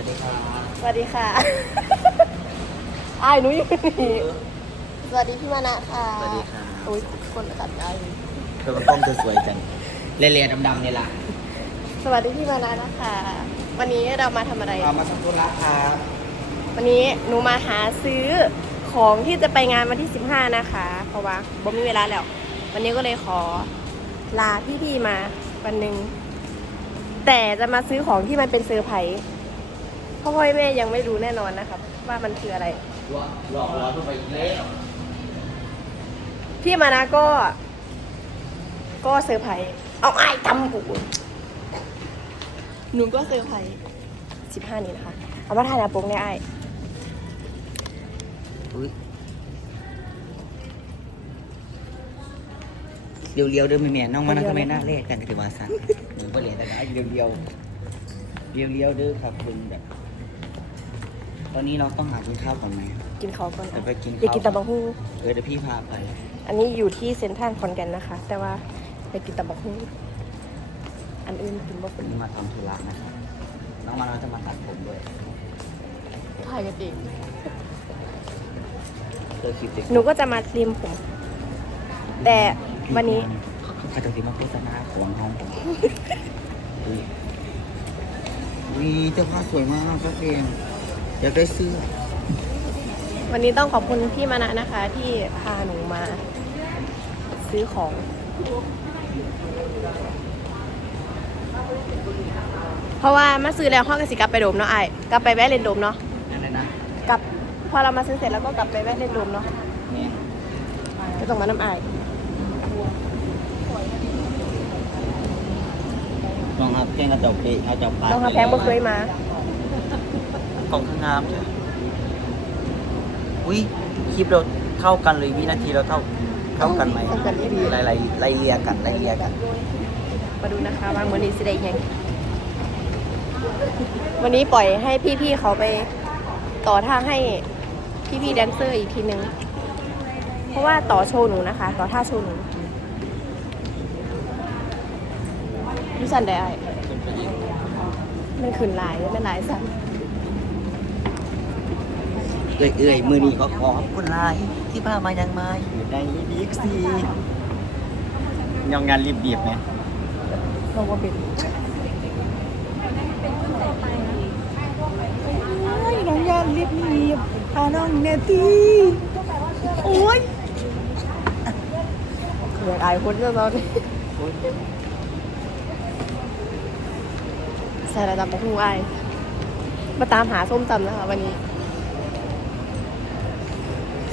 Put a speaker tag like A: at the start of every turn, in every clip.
A: วัสดีครับ
B: สวัสดีค่ะ อายหนูอยู่นี่สวัสดีพี่มานะค่ะ
A: สวัสดีค่ะ
B: โอ้ยคนตัดอาย
A: เธอมันกล้องเธอสวยจังเลียๆดำๆเนี่ยล่ะ
B: สวัสดีพี่มานะนะคะ วันนี้เรามาทำอะไร
A: เอามาทำธุระครับ
B: วันนี้หนูมาหาซื้อของที่จะไปงานวันที่ 15 นะคะ เพราะว่าบ่มีเวลาแล้ว วันนี้ก็เลยขอลาพี่ๆมาวันหนึ่งแต่จะมาซื้อของที่มันเป็นเซอร์ไพรส์เพราะพ่อแม่ยังไม่รู้แน่นอนนะครับ ว่ามันคืออะไร
A: หลอกล้อทั่วไปอีกแล้ว
B: พี่มานะก็ ก็เซอร์ไพรส์เอาไอ้ายทำกูหนูก็เซอร์ไพรส์สิบห้านี้นะคะ เอามาถ่ายหน้าปกเนี่ยไอ้าย
A: อุ้ยเรียวๆเด้อแม่แม่น้องมานั่งทำไมหน้าเลขกันถือว่าสั้นหนูก็เรียนแต่ละเรียวๆเรียวๆเด้อครับคุณแบบ ตอนนี้เราต้องหากินข้าวก่อนไหม
B: กินข้าวก่อน
A: เดี๋ยวไปกินข้าว
B: อยากกินตับกหุ่ง
A: เออเดี๋ยวพี่พาไป
B: อันนี้อยู่ที่เซ็นทรัลคอนแกนนะคะ แต่ว่าไปกินตับกหุ่งอันอื่นกินบ่
A: วั
B: เป็นน
A: นี้มาทำธุระนะครับน้องมาเราจะมาตัดผมด้วย
B: ถ่ายกันเอง
A: เจอคลิปเด็ก
B: หนูก็จะมาริมผม แต่วันนี้
A: เขาจะติมาโฆษณาของห้องผมอุ๊ยวีเสื้อผ้าสวยมากครับเอง อยากได้เสื้อ
B: วันนี้ต้องขอบคุณพี่มานะนะคะ ที่พาหนูมา ซื้อของ เพราะว่ามาซื้อแล้วห้องกสิกลับไปโดมเนาะไอ้ายกลับไปแวะเล่นโดมเนาะ
A: นั่นเลยนะ
B: กลับพอเรามาซื้อเสร็จแล้วก็กลับไปแวะเล่นโดมเนาะ
A: เนี่ย
B: ไม่ต้องมาน้ำอาย
A: น้องครับแกงกระจกเปะเอาจอบปลา
B: น้องคาแพงบ่เคยมา
A: กล่องข้างงามใช่อุ้ยคลิปเราเท่ากันเลยวินาทีเราเท่าเท่ากันไหม
B: เท่ากันดี
A: ไล่ไล่ไล่เลียกันไล่เลียกัน
B: มาดูนะคะว่าวันนี้สิได้ยัง วันนี้ปล่อยให้พี่ๆเขาไปต่อท่าให้พี่ๆแดนเซอร์อีกทีนึง เพราะว่าต่อโชว์หนูนะคะ ต่อท่าโชว์หนูดิสันได้ไอ้
A: เป็นไปอีก
B: มันขืนหลายมันหลายสัน
A: เอื่อยเอื่อยมือนี้ก็ขอบคุณหลาย ที่พามายังมาอยู่ในบิ๊กซียองงานรีบเดียบไหม
B: เราว่าเป็นน้องยานรีบรีบพาน้องเนตีโอ้ยเกิดอายคนจะตอนนี้ใส่ระดับของหูอายมาตามหาส้มตำนะคะวันนี้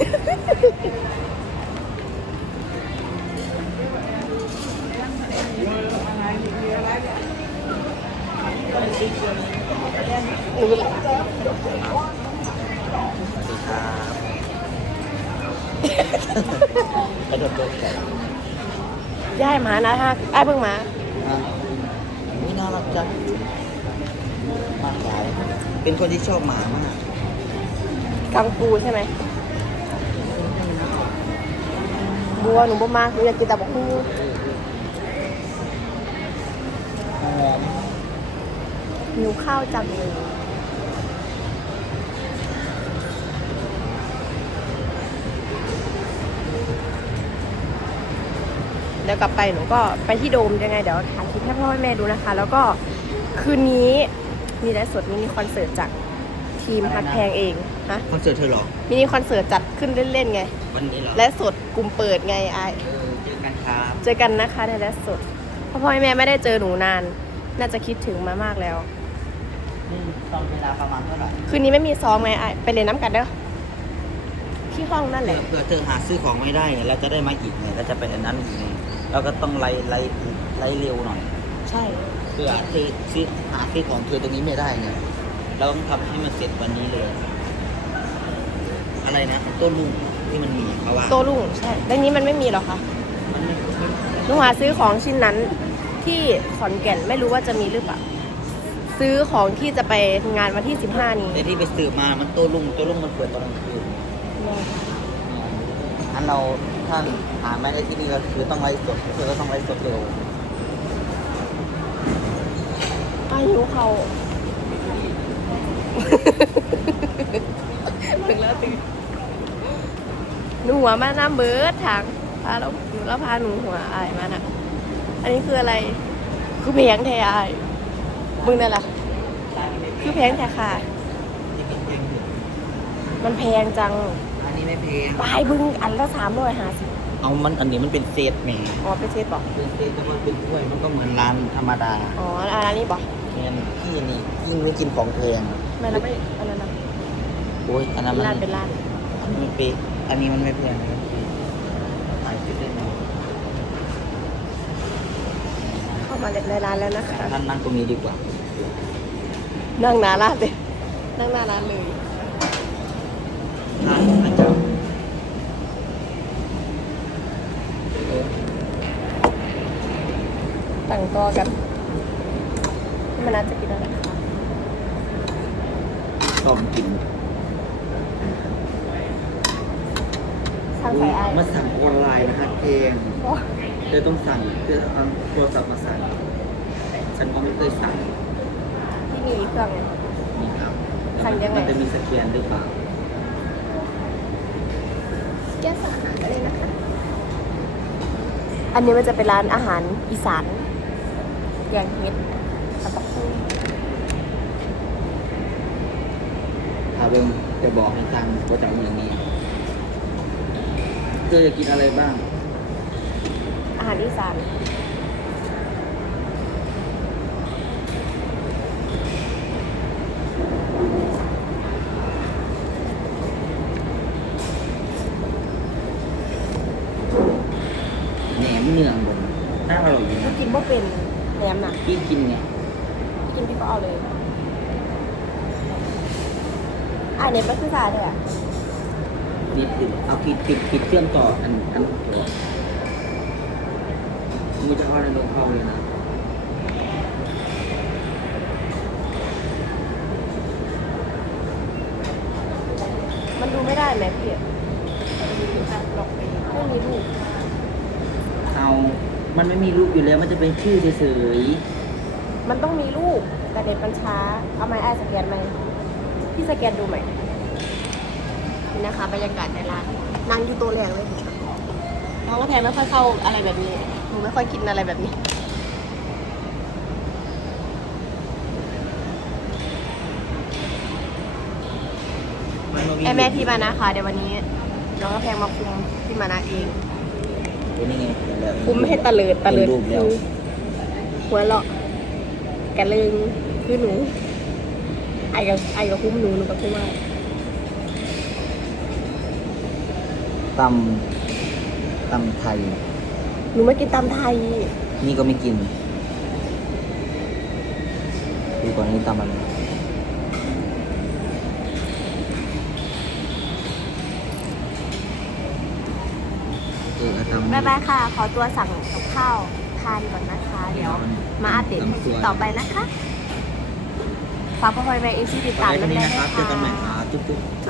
B: หนู
A: สวัสดีครับ กระโดดโดดใส่
B: ย่ายหมานะฮะไอ้ายเพิ่งมา
A: อะอุ๊ยน่ารักจังมากหลายเป็นคนที่ชอบหมามาก
B: กังฟูใช่ไหม บัวหนูบ่มากหนูอยากกินแต่บอกคู่
A: หอม
B: หนูข้าวจังเลยเดี๋ยวกลับไปหนูก็ไปที่โดมยังไงเดี๋ยวถ่ายคลิปให้พ่อให้แม่ดูนะคะ แล้วก็คืนนี้มีไลฟ์สดมินิคอนเสิร์ตจากทีมฮักแพงเองฮะ
A: คอนเสิร์ตเธอเหรอ
B: มินิคอนเสิร์ตจัดขึ้นเล่นๆไง
A: วันนี้เหรอ
B: และสดกลุ่มเปิดไงไอาย
A: เออเจอกันครับ
B: เจอกันนะคะในและสดเพ่อพ่อแม่ไม่ได้เจอหนูนาน น่าจะคิดถึงมามากแล้ว
A: นี่ตอนเวลาประมาณเท่าไหร่
B: คืนนี้ไม่มีซ้อมไงไอายไปเรียนน้ำกันเด้อที่ห้องนั่นแหละ
A: เผื่อเธอหาซื้อของไม่ได้เนี่ยเราจะได้มาอีกไงเราจะเป็นอันนั้นอีกไงเราก็ต้องไล่ไล่ไล่เร็วหน่อย
B: ใช่
A: เพื่อเธอซื้อหาซื้อของเธอตรงนี้ไม่ได้ไงเราต้องทำให้มันเสร็จวันนี้เลย อะไรนะต้นลุง ที่มันมีเพราะว่า
B: โซลุงใช่แต่นี้มันไม่มีหรอคะ
A: มันไม่
B: หนูหาซื้อของชิ้นนั้นที่ขอนแก่นไม่รู้ว่าจะมีหรือเปล่า ซื้อของที่จะไปงานวันที่สิบห้านี้
A: แต่ที่ไปสืบมา มันโตลุงโตลุงมันเปิดตอนกลางคืนอันเราท่านหาไม่ได้ที่นี่ก็คือต้องไล่สดคือก็ต้องไล่สดเร็ว
B: อายุเขาถึงแล้วตึง มาน้ำเบิร์ดทางพาเราแล้วพาหนูหัวอายมาน่ะ อันนี้คืออะไร คือแพงแท้อายมึงนั่นแหละคือแพงแท้ค่ะ
A: นี่เป็นเพลงหนึ่ง
B: มันแพงจัง
A: อันนี้ไม่เพลง
B: ปลายบึงอันละสามร้อยห้าสิบ
A: เอามันอันนี้มันเป็นเศษแหม
B: อ๋อเป็นเซตบอก
A: เป็นเศษแต่มันเป็นถ้วยมันก็เหมือนร้านธรรมดา
B: อ๋ออันนี้บอก
A: แทนพี่นี่ยิ่งไม่กินของแพง
B: ไม่แล้วไม่อันนั้นนะ
A: โอ้ยอันนั้นมัน
B: ร้านเป็นร้าน
A: อันนี้เป๊ะ อันนี้มันไม่แพงถ่ายคลิปได้ไหม
B: เข้ามาในร้านแล้วนะคะ
A: ท่านนั่งตรงนี้ดีกว่า
B: นั่งหน้าร้านเลย นั่งหน้าร้านเลย
A: ร้านอาจารย์
B: ต่างตัวกันที่มันน่าจะกินอะไรคะ
A: ชอบกิน
B: สั่งใส่ไอ้
A: มาสั่งออนไลน์นะฮะเพลง
B: โอ้
A: เธอต้องสั่งเธอเอาโทรศัพท์มาสั่งฉันก็ไม่เคยสั่ง
B: ที่มีเครื่อง
A: นี่ครับ
B: สั่งยังไง
A: มันจะมีสแกนหรือเปล่า
B: แก้สั่งอาหารกันเลยนะคะ อันนี้มันจะเป็นร้านอาหารอีสานอย่างเฮ็ดตับกหุ่ง
A: ถ้าเบิ่งจะบอกให้สั่งว่าจะเอาอย่างนี้ เธอจะกินอะไรบ้าง
B: อาหารอีสาน
A: แหนมเนืองบนน่าอร่อยอยู่
B: ถ้า
A: นะ
B: กินว่าเป็นแหนมน่ะ
A: พี่กินเนี่ย
B: พี่กินพี่ก็เอาเลยอ่าเน็ตมันคือสาเลยอะ
A: นี่ติดเอาปิดปิดปิดเครื่องต่ออันอันตัวมือจะเอาอะไรลงเข้าเลยนะ
B: มันดูไม่ได้ไหมพี่ไม่มีรูป
A: เอา มันไม่มีรูปอยู่แล้ว มันจะเป็นชื่อเฉย
B: มันต้องมีรูปแต่เน็ตมันช้า เอาไม้ไอ้สแกนไหมพี่สแกนดูไหม นี่นะคะ บรรยากาศในร้านนั่งอยู่โต๊ะแรงเลยน้องก็แพงไม่ค่อยเข้าอะไรแบบนี้หนูไม่ค่อยกินอะไรแบบนี้
A: ๆมันบ่
B: ไอแม่พี่มานะคะเดี๋ยววันนี้น้องก็แพงมาคุมพี่มานะเอง
A: ตัวนี้ไงเห็นแล้ว
B: คุมให้ตะเลิดตะเลิด
A: ห็นรูปแล้ว
B: คือหัวเราะกะลึงคือหนูไอ้กับไอ้กับคุ้มหนูหนูกับคุ้มว่า
A: ตำตำไทย
B: หนูไม่กินตำไทย
A: นี่ก็ไม่กินดูก่อนนี่ตำอะไรเออตำ
B: บ๊ายบายค่ะ ขอตัวสั่งกับข้าวทานก่อนนะคะ เดี๋ยวมาอัปเดตให้คลิปต่อไปนะคะ ฝากพ่อพลอยแม่เอ็นซีติดตาม
A: ไป
B: ด้วย
A: นี้
B: นะ
A: นะครับเจอกันใหม่ค
B: คะ
A: รับจุ๊บๆ